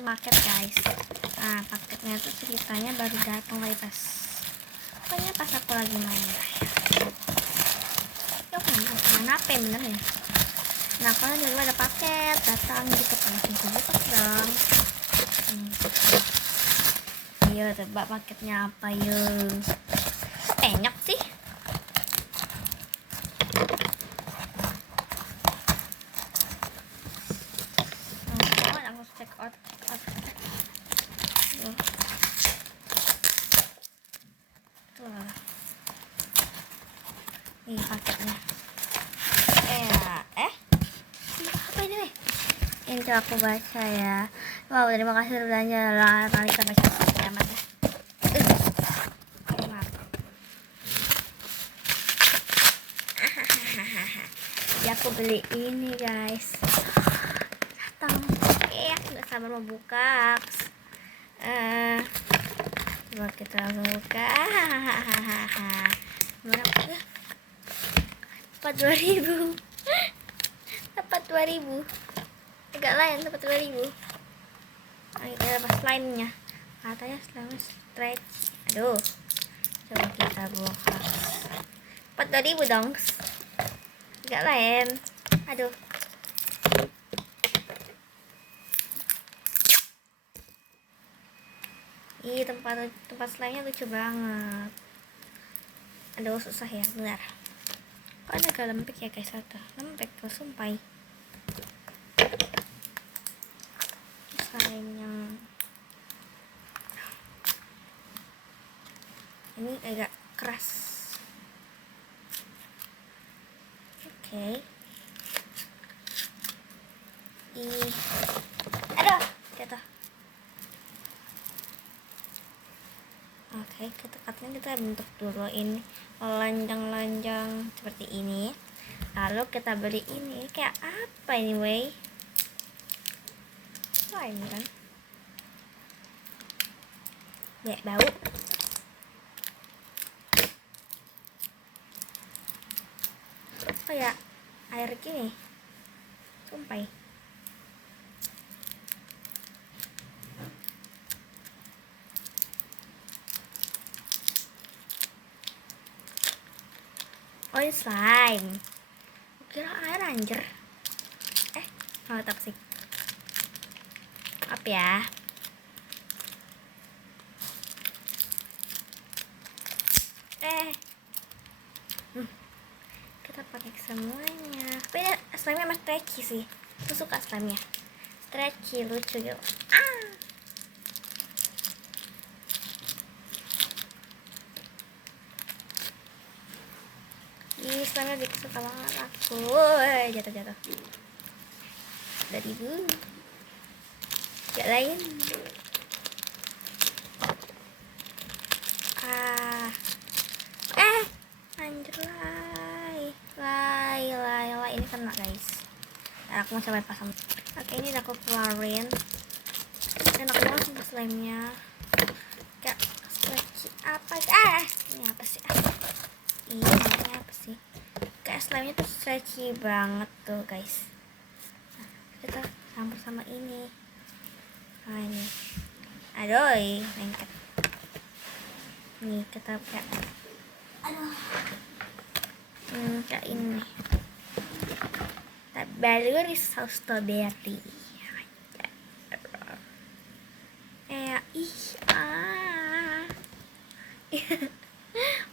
paket guys. Nah paketnya tuh ceritanya baru datang lagi pokoknya pas aku lagi main ya. Yuk mana apa yang bener ya. Nah kalau dulu ada paket datang gitu kan langsung buka dong. Ayo tebak paketnya apa yuk. Enyok sih. Aku check out. Nih paketnya. Apa ini nih? Ini coba aku baca ya. Wow, terima kasih sudah belanja. Nanti sampai capek ya mas. Maaf. Ya aku beli ini guys. Datang. Aku nggak sabar mau buka. Coba kita langsung buka. Mana ya? Dapat 2000. Dapat 2000. Agak lain dapat 2000. Kita dapat slime-nya. Katanya slime stretch. Aduh. Coba kita buka. Dapat 2000 dong. Agak lain. Aduh. Ih, tempat slime-nya lucu banget. Aduh, susah ya, benar. Kok ada gak lempek ya guys, lempek tuh sumpah. Slime-nya ini agak keras. Oke. Aduh, jatuh. Oke, kita bentuk dulu ini lanjang-lanjang seperti ini. Lalu kita beli ini kayak apa ini wey? Slime kan? Bau. Kayak air gini. Sumpah. Oh ini slime. Kira air anjir. Malah toksik. Apa ya? Kita pakai semuanya. Beda slime-nya emang stretchy sih. Aku suka slime-nya. Stretchy, lucu gitu. Ih, slime-nya bikin suka banget aku. Jatuh. Dari dulu. Gak lain. Anjir lai ini kena guys. Aku mau coba pasang. Oke, ini udah aku keluarin. Enak banget untuk slime-nya. Kayak stretchy apa? Ini apa sih? Ini apa sih? Kayak slime-nya tuh stretchy banget tuh guys. Nah, kita campur sama ini. Nah ini. Aduh, lengket. Nih kita kayak kayak ini. Strawberry saus strawberry.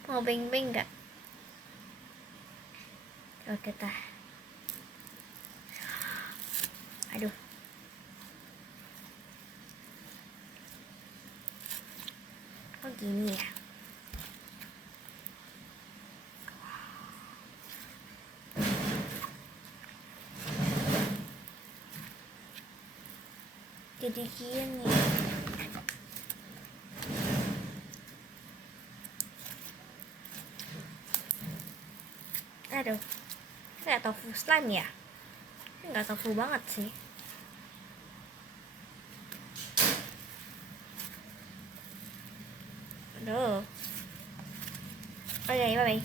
Mau beng-beng nggak? Kalau kita, aduh, kok gini ya? Jadi gini. Aduh, kayak tofu slime ya? Nggak tofu banget sih. Aduh. Oke, bye-bye.